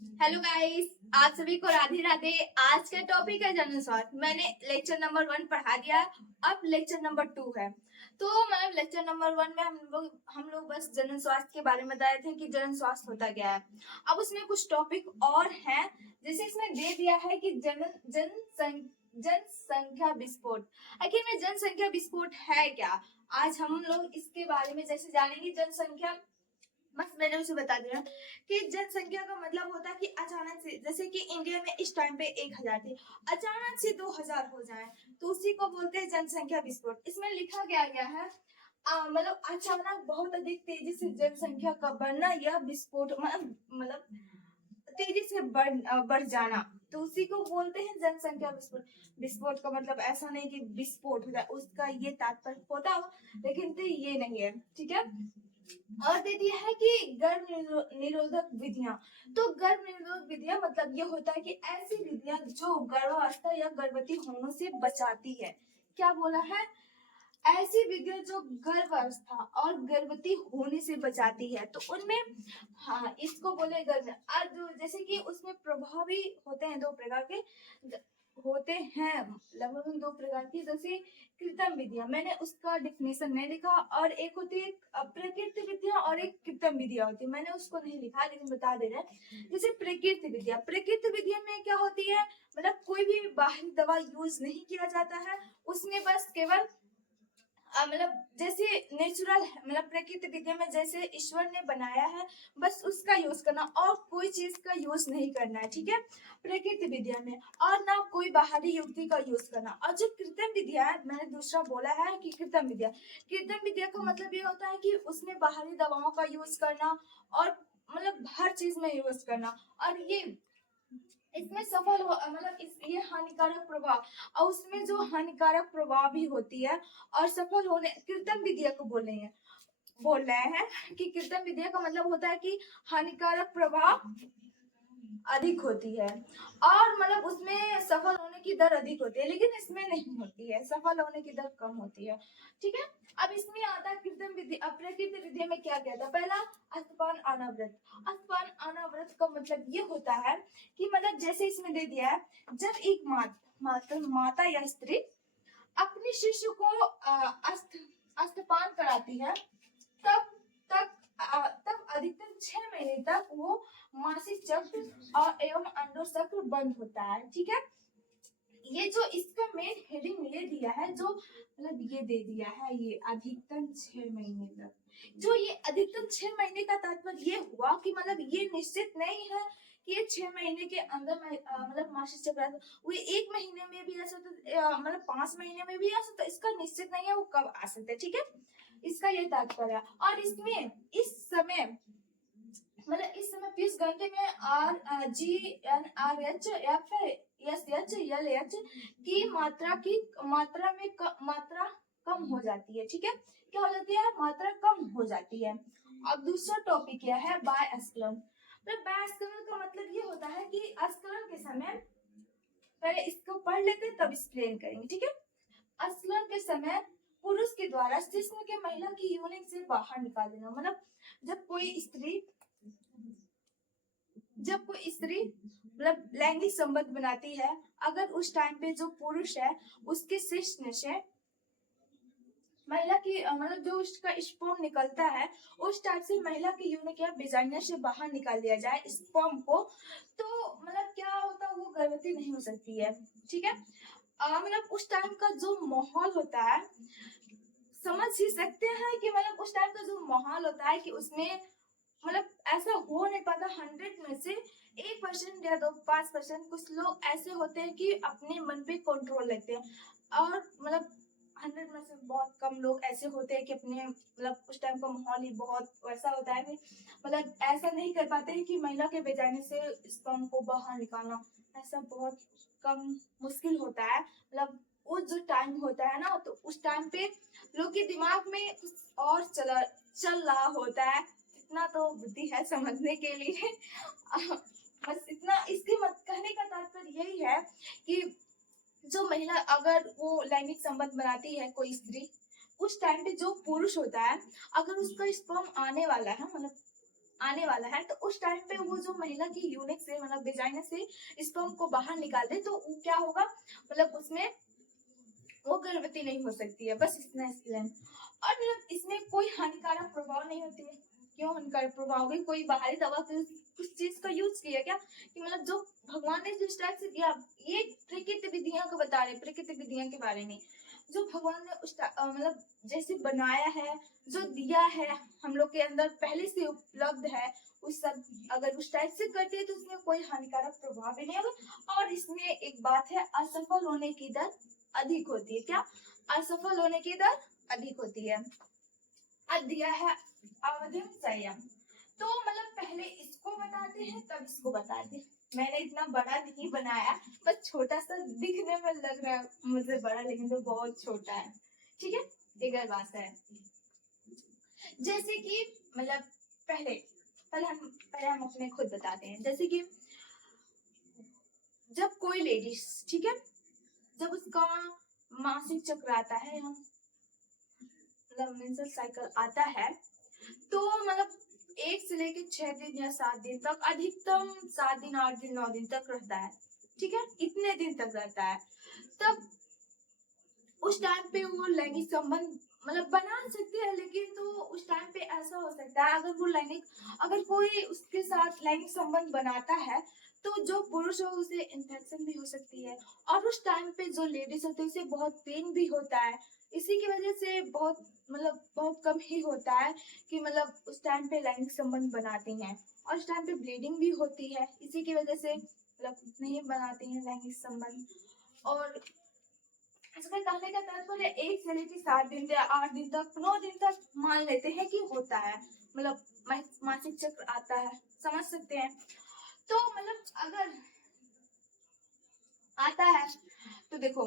Hello guys, आप सभी को राधे राधे। आज का टॉपिक है जनरल स्वास्थ्य। मैंने लेक्चर नंबर 1 पढ़ा दिया है, अब लेक्चर नंबर 2 है। तो मैं लेक्चर नंबर 1 में हम लोग बस जनरल स्वास्थ्य के बारे में बताए थे कि जनरल स्वास्थ्य होता क्या है। अब उसमें कुछ टॉपिक और हैं, जैसे इसमें दे दिया है कि जनसंख्या विस्फोट। आखिर में जनसंख्या विस्फोट है क्या, आज हम लोग इसके बारे में जैसे जानेंगे। जनसंख्या, बस मैंने उसे बता दिया कि जनसंख्या का मतलब होता है कि अचानक से, जैसे कि इंडिया में इस टाइम पे 1000 थी, अचानक से 2000 हो जाए तो उसी को बोलते हैं जनसंख्या विस्फोट। इसमें लिखा गया है मतलब अचानक बहुत अधिक तेजी से जनसंख्या का बढ़ना या विस्फोट, मतलब तेजी से बढ़ जाना, तो उसी को बोलते हैं जनसंख्या विस्फोट। विस्फोट का मतलब ऐसा नहीं कि विस्फोट हो जाए, उसका ये तात्पर्य होता हो, लेकिन तो ये नहीं है, ठीक है। और दे दिया है कि गर्भ निरोधक विधियां। तो गर्भ निरोधक विधियां मतलब ये होता है कि ऐसी विधियां जो गर्भावस्था या गर्भवती होने से बचाती है। क्या बोला है? ऐसी विधियां जो गर्भावस्था और गर्भवती होने से बचाती है, तो उनमें हाँ इसको बोले गर्भ। और जो जैसे कि उसमें प्रभावी होते हैं, दो प्रकार के होते हैं, लगभग 2 प्रकार की, जैसे कृत्रिम विधियां, मैंने उसका डिफिनेशन नहीं लिखा। और एक होती है प्रकृति विद्या और एक कृत्रिम विद्या होती है, मैंने उसको नहीं लिखा लेकिन बता दे रहे हैं। जैसे प्रकृति विद्या, प्रकृति विद्या में क्या होती है, मतलब कोई भी बाहरी दवा यूज नहीं किया जाता है, उसमें बस केवल मतलब जैसे नेचुरल है, मतलब प्रकृति विद्या में जैसे ईश्वर ने बनाया है बस उसका यूज करना, और कोई चीज का यूज नहीं करना है, ठीक है, प्रकृति विद्या में। और ना कोई बाहरी युक्ति का यूज करना। और जो कृत्रिम विद्या है, मैंने दूसरा बोला है कि कृत्रिम विद्या, कृत्रिम विद्या का मतलब ये होता है कि उसमें बाहरी दवाओं का यूज करना और मतलब हर चीज में यूज करना, और ये इसमें सफल हो, मतलब ये हानिकारक प्रभाव, और उसमें जो हानिकारक प्रभाव भी होती है। और सफल होने, कृत्रिम विद्या को बोल रहे हैं कि कृत्रिम विद्या का मतलब होता है कि हानिकारक प्रभाव अधिक होती है, और मतलब उसमें सफल होने की दर अधिक होती है, लेकिन इसमें नहीं होती है, सफल होने की दर कम होती है, ठीक है। अब इसमें आता है कृत्रिम विद्या। प्रकृति विद्या में क्या था? पहला, स्तपान अनावृत। स्तपान अनावृत का मतलब ये होता है कि मतलब जैसे इसमें दे दिया है, जब एक माता या स्त्री अपने शिशु को स्तपान कराती है, तब तब अधिकतम 6 महीने तक वो मासिक चक्र और एवं अंडोत्सव चक्र बंद होता है, ठीक है। ये जो इसका मेन हेडिंग ये दिया है, जो मतलब ये दे दिया है, ये अधिकतम 6 महीने तक। जो ये अधिकतम 6 महीने का तात्पर्य ये हुआ कि मतलब ये निश्चित नहीं है कि ये 6 महीने के अंदर में मतलब मासिक चक्र वो 1 महीने में भी आ सकता, मतलब 5 महीने में भी आ सकता, इसका निश्चित नहीं है वो कब आ सकता है, ठीक है। इसका ये तात्पर्य है। और इसमें इस समय मतलब इस समय 20 घंटे में GnRH FSH LH की मात्रा कम हो जाती है, ठीक है। क्या हो जाती है? मात्रा कम हो जाती है। अब दूसरा टॉपिक क्या है? बायस्कलन। तो बायस्कलन का मतलब ये होता है कि स्खलन के समय, पहले इसको पढ़ लेते हैं तब एक्सप्लेन करेंगे, ठीक है। स्खलन के समय पुरुष के द्वारा जिस्म के महिला की यूनिट से बाहर निकाल देना, मतलब जब कोई स्त्री मतलब लैंगिक संबंध बनाती है, अगर उस टाइम पे जो पुरुष है उसके शिश्न से महिला की मतलब जो उसका स्पर्म निकलता है, उस टाइप से महिला की यूनिक या विजाइना से बाहर निकाल दिया जाए स्पर्म को, तो मतलब क्या होता है, वो गर्भवती नहीं हो सकती है, ठीक है। मतलब उस टाइम का जो माहौल होता है, समझ ही सकते हैं कि मतलब उस टाइम का जो माहौल होता है कि उसमें मतलब ऐसा हो नहीं पाता। 100 में से 1% या 5% कुछ लोग ऐसे होते हैं कि अपने मन पे कंट्रोल लेते हैं, और मतलब 100 में से बहुत कम लोग ऐसे होते हैं कि अपने मतलब उस टाइम का माहौल ही बहुत वैसा होता है कि मतलब ऐसा नहीं कर पाते हैं कि महिला के बेजाने से स्पर्म को बाहर निकालना, ऐसा बहुत कम मुश्किल होता है। मतलब वो जो टाइम होता है ना, तो उस टाइम पे लोग के दिमाग में कुछ और चल रहा होता है। इतना तो बुद्धि है समझने के लिए। बस इतना, इसके मत कहने का तात्पर्य यही है कि जो महिला अगर वो लैंगिक संबंध बनाती है कोई स्त्री, उस टाइम पे जो पुरुष होता है, अगर उसका स्पर्म आने वाला है, मतलब आने वाला है, तो उस टाइम पे वो जो महिला की यूनिक से मतलब वेजाइना से स्पर्म को बाहर निकाल दे तो वो क्या होगा, मतलब उसमें वो गर्भवती नहीं हो सकती है, बस इतना एक्सप्लेन। और मतलब इसमें कोई हानिकारक प्रभाव नहीं होती है। क्यों हानिकारक प्रभाव होगी, कोई बाहरी दवा उस चीज का यूज किया क्या, कि मतलब जो भगवान ने जिस टाइप से दिया, ये प्रकृति विधियां को बता रहे, प्रकृति विधियां के बारे में, जो भगवान ने उस मतलब जैसे बनाया है, जो दिया है हम लोग के अंदर पहले से उपलब्ध है, उस सब अगर उस टाइप से करते हैं तो उसमें कोई हानिकारक प्रभाव भी नहीं होगा। और इसमें एक बात है, असफल होने की दर अधिक होती है। क्या, असफल होने की दर अधिक होती है। अब दिया है अवधिम संयम, तो मतलब पहले इसको बताते हैं तब इसको बताते हैं। मैंने इतना बड़ा नहीं बनाया, बस छोटा सा दिखने में लग रहा है मुझे बड़ा, लेकिन तो बहुत छोटा है। ठीक है, एक बात है, जैसे कि मतलब पहले हम अपने खुद बताते हैं। जैसे कि जब कोई लेडीज, ठीक है, जब उसका मासिक चक्र आता है, मतलब मेंस्ट्रुअल साइकिल आता है, तो मतलब 1 से लेकर 6 दिन या 7 दिन तक, अधिकतम 7 दिन 8 दिन 9 दिन तक रहता है। ठीक है, इतने दिन तक रहता है। तब उस टाइम पे वो लैंगिक संबंध मतलब बना सकते हैं, लेकिन तो उस टाइम पे ऐसा हो सकता है, अगर कोई उसके साथ लैंगिक संबंध बनाता है तो जो पुरुष हो उसे इन्फेक्शन भी हो सकती है, और उस टाइम पे जो लेडीज होती है उसे बहुत पेन भी होता है। इसी की वजह से बहुत कम ही होता है कि मतलब उस टाइम पे लैंगिक संबंध बनाते हैं, और उस टाइम पे ब्लीडिंग भी होती है, इसी की वजह से मतलब नहीं बनाते हैं लैंगिक संबंध। और इसका कहने का तात्पर्य 1 से लेकर 7 दिन या 8 दिन तक 9 दिन तक मान लेते हैं कि होता है, मतलब मासिक चक्र आता है, समझ सकते हैं। तो मतलब अगर आता है तो देखो,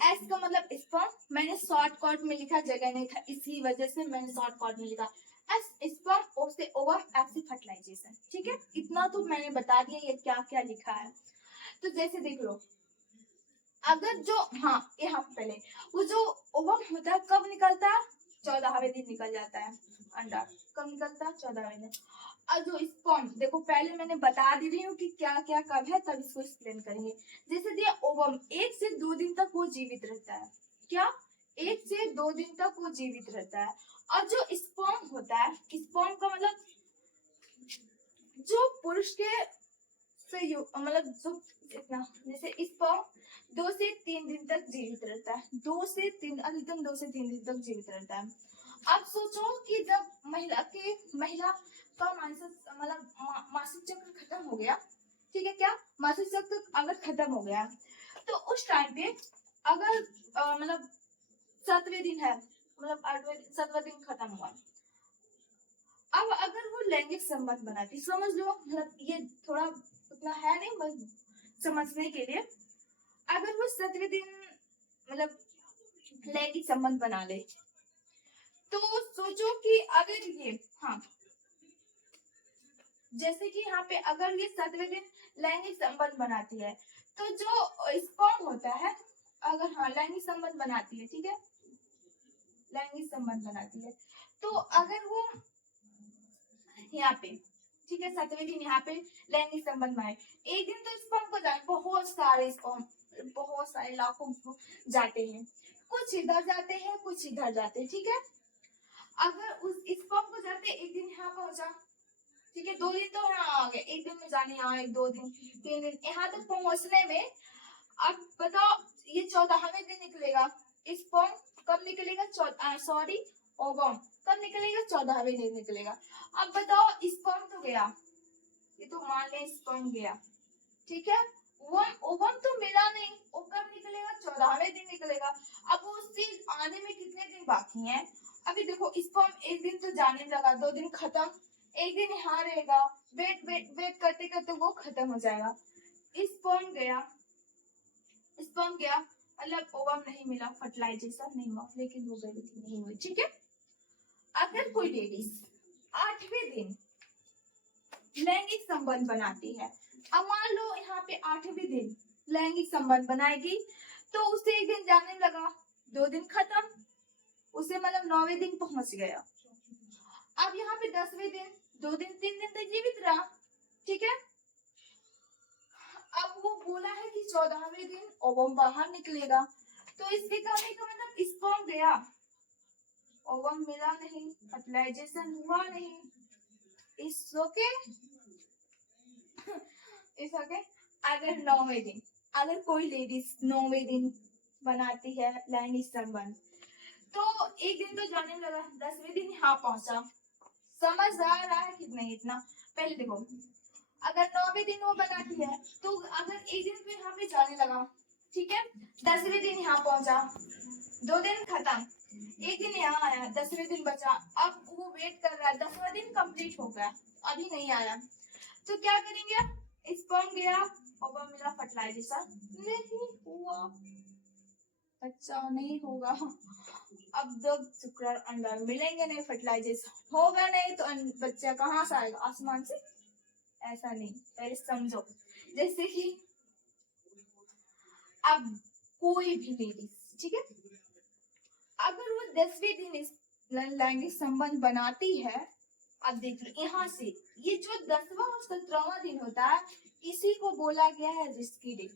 एस का मतलब स्पर्म, मैंने शॉर्टकट में लिखा, जगह नहीं था इसी वजह से मैंने शॉर्टकट में लिखा। एस स्पर्म, ओ से ओवम, एफ से फर्टिलाइजेशन। ठीक है, इतना तो मैंने बता दिया ये क्या क्या लिखा है। तो जैसे देख लो, अगर जो यहाँ पहले वो जो ओवम होता है कब निकलता है, 14वें दिन निकल जाता है अंडा। कब निकलता है, 14वें दिन। और जो स्पर्म, देखो पहले मैंने बता दी रही हूँ कि क्या क्या कब है, तब इसको एक्सप्लेन करेंगे। जैसे दिया ओवम, 1 से 2 दिन तक वो जीवित रहता है। क्या, 1 से 2 दिन तक वो जीवित रहता है। और जो स्पर्म होता है, स्पर्म का मतलब जो पुरुष के से मतलब जो इतना, जैसे स्पर्म 2 से 3 दिन तक जीवित रहता है, 2 से 3, अधिकतम 2 से 3 दिन तक जीवित रहता है। आप सोचो कि जब महिला का मासिक चक्र खत्म हो गया, ठीक है, क्या मासिक चक्र अगर खत्म हो गया तो उस टाइम पे अगर मतलब 7वें दिन है, मतलब 7वां दिन खत्म हुआ, अब अगर वो लैंगिक संबंध बनाती, समझ लो, मतलब ये थोड़ा उतना है नहीं, बस समझने के लिए, अगर वो 7वें दिन मतलब लैंगिक संबंध बना ले, तो सोचो कि अगर ये जैसे कि यहाँ पे अगर ये 7वें दिन लैंगिक संबंध बनाती है, तो जो स्पर्म होता है, अगर लैंगिक संबंध बनाती है, ठीक है, लैंगिक संबंध बनाती है, तो अगर वो यहाँ पे, ठीक है, 7वें दिन यहाँ पे लैंगिक संबंध बनाए, एक दिन तो स्पर्म को जाए, बहुत सारे स्पर्म, बहुत सारे लाखों जाते हैं, कुछ इधर जाते हैं कुछ इधर जाते हैं। ठीक है, अगर उस स्पर्म को जाते एक दिन यहाँ पहुंचा, ठीक है, 2 दिन तो यहाँ आ गए, एक दिन में जाने यहाँ 1-2 दिन 3 दिन, यहाँ तक पहुंचने में अब बताओ ये 14वें दिन निकलेगा। स्पर्म कब निकलेगा, ओवम कब निकलेगा, 14वें दिन निकलेगा। अब बताओ स्पर्म तो गया, ये तो मान ले स्पर्म गया, ठीक है, ओवम तो मिला नहीं, वो कब निकलेगा, 14वें दिन निकलेगा। अब उससे आने में कितने दिन बाकी हैं, अभी देखो स्पर्म एक दिन तो जाने लगा, 2 दिन खत्म, एक दिन यहाँ रहेगा, वेट करते करते वो खत्म हो जाएगा। स्पर्म गया मतलब ओवम नहीं मिला, फर्टिलाइजेशन नहीं हुआ, लेकिन वो गर्भवती नहीं हुई। ठीक है, अगर कोई लेडीज 8वें दिन लैंगिक संबंध बनाती है, अब मान लो यहाँ पे 8वें दिन लैंगिक संबंध बनाएगी, तो उसे एक दिन जाने लगा, 2 दिन खत्म, उसे मतलब 9वें दिन पहुंच गया। अब यहाँ पे 10वें दिन 2 दिन 3 दिन तक जीवित रहा, ठीक है। अब वो बोला है कि 14वें दिन ओवम बाहर निकलेगा, तो इसके कहने का मतलब स्पर्म गया, ओवम मिला नहीं, फर्टिलाइजेशन हुआ नहीं, इस ओके इस ओके। अगर 9वें दिन, अगर कोई लेडीज 9वें दिन बनाती है लैंगिक संबंध, तो एक दिन तो जाने में लगा, 10वें दिन यहाँ पहुंचा, समझ आ रहा है कि नहीं इतना। पहले देखो, अगर 9वें दिन वो बनाती है तो अगर एक दिन तो यहाँ पे जाने लगा, ठीक है, 10वें दिन यहाँ पहुंचा, 2 दिन खत्म, एक दिन यहाँ आया, 10वें दिन बचा, अब वो वेट कर रहा है, 10वां दिन कंप्लीट हो गया, अभी नहीं आया, तो क्या करेंगे, स्पर्म गया, ओवम मिला, फर्टिलाइजेशन नहीं हुआ, अच्छा नहीं होगा। अब जब शुक्र अंडा मिलेंगे नहीं, फर्टिलाइजेशन होगा नहीं, तो बच्चा कहाँ से आएगा, आसमान से, ऐसा नहीं, पहले समझो। जैसे कि अब कोई भी लेडीज, ठीक है, अगर वो 10वें दिन लैंगिक संबंध बनाती है, अब देख लो यहाँ से, ये जो 10वां और 17वां दिन होता है, इसी को बोला गया है रिस्की डे,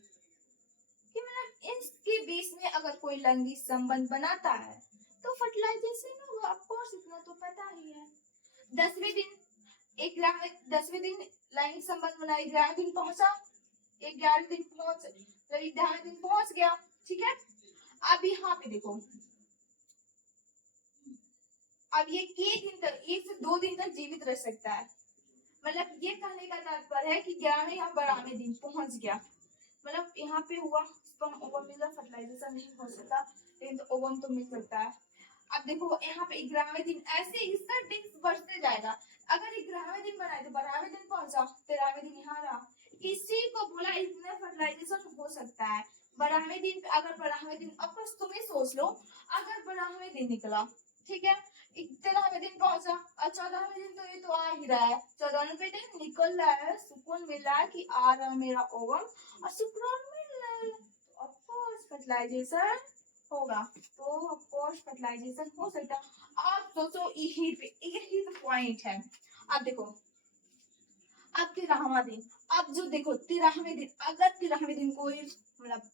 कि मतलब इसके बीच में अगर कोई लैंगिक संबंध बनाता है तो फर्टिलाइजेशन होगा, ऑफ कोर्स, इतना तो पता ही है। 10वें दिन 10वें दिन लैंगिक संबंध बना, 11वें दिन पहुंचा, 11वें दिन पहुंच, 11वें दिन पहुंच गया, ठीक है। अब यहाँ पे देखो, अब ये दिन तक, 1 से 2 दिन तक जीवित रह सकता है, मतलब ये कहने का तात्पर्य है कि 11वें या 12वें दिन पहुंच गया, मतलब यहाँ पे हुआ स्पर्म ओवम मिला, फर्टिलाइजेशन नहीं हो सकता, लेकिन तो ओवम तो मिल सकता है। अब देखो यहाँ पे 11वें दिन, ऐसे इसका डिस्क बढ़ते जाएगा, अगर 11वें दिन बनाए तो 12वें दिन पहुंचा, 13वें दिन यहाँ रहा, इसी को बोला इसमें फर्टिलाइजेशन हो सकता है। 12वें दिन, अगर 12वें दिन, अब बस तुम ही सोच लो, अगर 12वें दिन निकला, ठीक है, 13वें दिन पहुंचा, और 14वें दिन तो ये तो आ ही रहा है, 14वें दिन निकल रहा है, सुकून मिल रहा है कि आ रहा मेरा ओवम, और शुक्राणु मिल रहा है, तो ऑफ कोर्स फर्टिलाइजेशन होगा, तो ऑफ कोर्स फर्टिलाइजेशन हो सकता है। आप सोचो, यही तो पॉइंट है। अब देखो, अब 13वां दिन, अब जो देखो 13वें दिन, अगर 13वें दिन कोई मतलब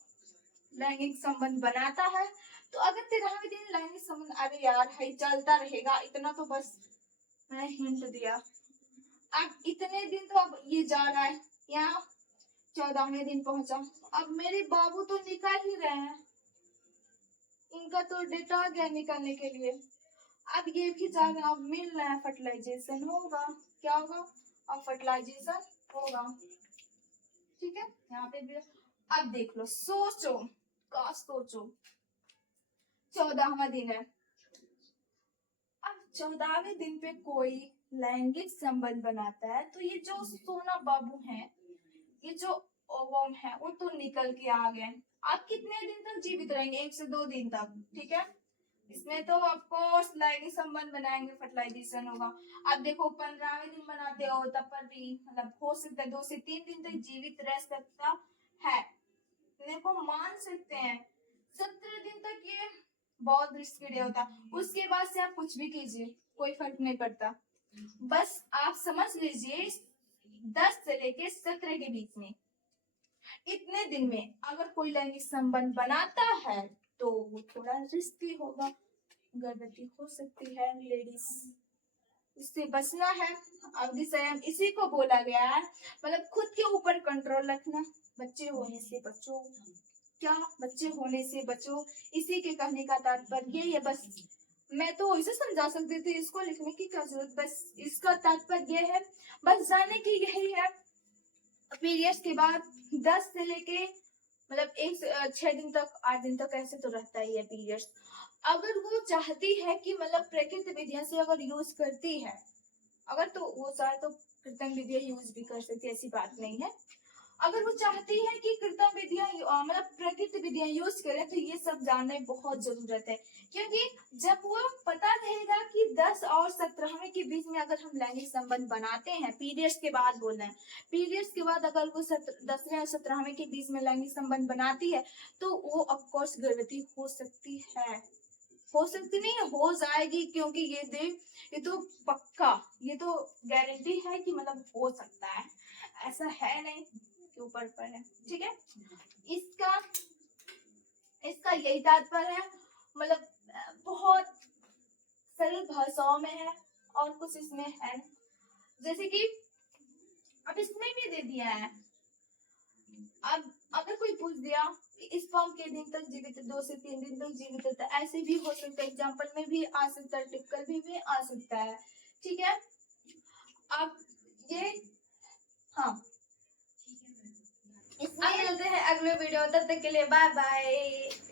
लैंगिक संबंध बनाता है, तो अगर 13वें दिन लैंगिक संबंध, अरे यार है चलता रहेगा, इतना तो बस मैं हिंट दिया। अब इतने दिन तो अब ये जा रहा है, यहाँ 14वें दिन पहुंचा, अब मेरे बाबू तो निकल ही रहे हैं, इनका तो डेटा आ गया निकालने के लिए, अब ये भी जा रहा है, अब मिल रहा है, फर्टिलाइजेशन होगा, क्या होगा, अब फर्टिलाइजेशन होगा, ठीक है। यहाँ पे भी अब देख लो, सोचो का सोचो, 14वां दिन है, अब 14वें दिन पे कोई लैंगिक संबंध बनाता है, तो ये जो सोना बाबू है, ये जो ओवम है, वो तो निकल के आ गए, आप कितने दिन तक जीवित रहेंगे, 1 से 2 दिन तक, ठीक है। इसमें तो ऑफ कोर्स लैंगिक संबंध बनाएंगे, फर्टिलाइजेशन होगा। अब देखो 15वें दिन बनाते हो, तब पर भी मतलब हो सकता है 2 से 3 दिन तक जीवित रह सकता है, देखो मान सकते हैं। 17 दिन तक ये बहुत रिस्की डे होता, उसके बाद से आप कुछ भी कीजिए, कोई फर्क नहीं पड़ता, बस आप समझ लीजिए 10 से लेके 17 के बीच में, इतने दिन में अगर कोई लैंगिक संबंध बनाता है तो वो थोड़ा रिस्की होगा, गर्भवती हो सकती है लेडीज, इससे बचना है। अवधि संयम इसी को बोला गया है, मतलब खुद के ऊपर कंट्रोल रखना, बच्चे होने से बचो, क्या बच्चे होने से बचो, इसी के कहने का तात्पर्य ये, बस मैं तो इसे समझा सकती थी, इसको लिखने की क्या जरूरत, बस इसका तात्पर्य है, बस जानने की यही है। पीरियड्स के बाद 10 से लेके मतलब 6 दिन तक 8 दिन तक ऐसे तो रहता ही है पीरियड्स, अगर वो चाहती है कि मतलब प्राकृतिक विधियां से अगर यूज करती है, अगर तो वो चाहे तो कृत्रिम विधियां यूज भी कर सकती है, ऐसी बात नहीं है, अगर वो चाहती है कि कृत्रिम विधियां मतलब प्राकृतिक विधियां यूज करें, तो ये सब जानने बहुत जरूरत है, क्योंकि जब वो पता रहेगा कि 10 और 17वें के बीच में अगर हम लैंगिक संबंध बनाते हैं, पीरियड्स के बाद बोल रहे हैं, पीरियड्स के बाद अगर वो 10वें और 17वें के बीच में लैंगिक संबंध बनाती है, तो वो ऑफकोर्स गर्भवती हो सकती है, हो सकती नहीं, हो जाएगी, क्योंकि ये तो पक्का, ये तो गारंटी है कि मतलब हो सकता है, ऐसा है नहीं कि ऊपर पर है। ठीक है, इसका इसका यही तात्पर्य है, मतलब बहुत सरल भाषाओं में है और कुछ इसमें है, जैसे कि अब इसमें भी दे दिया है। अब अगर कोई पूछ दिया इस फॉर्म के दिन तक जीवित है, 2 से 3 दिन तक जीवित रहता है, ऐसे भी हो सकता है, एग्जाम्पल में भी आ सकता है, टिपिकल भी आ सकता है। ठीक है, अब ये, हाँ, अब मिलते हैं अगले वीडियो, तब तक के लिए बाय बाय।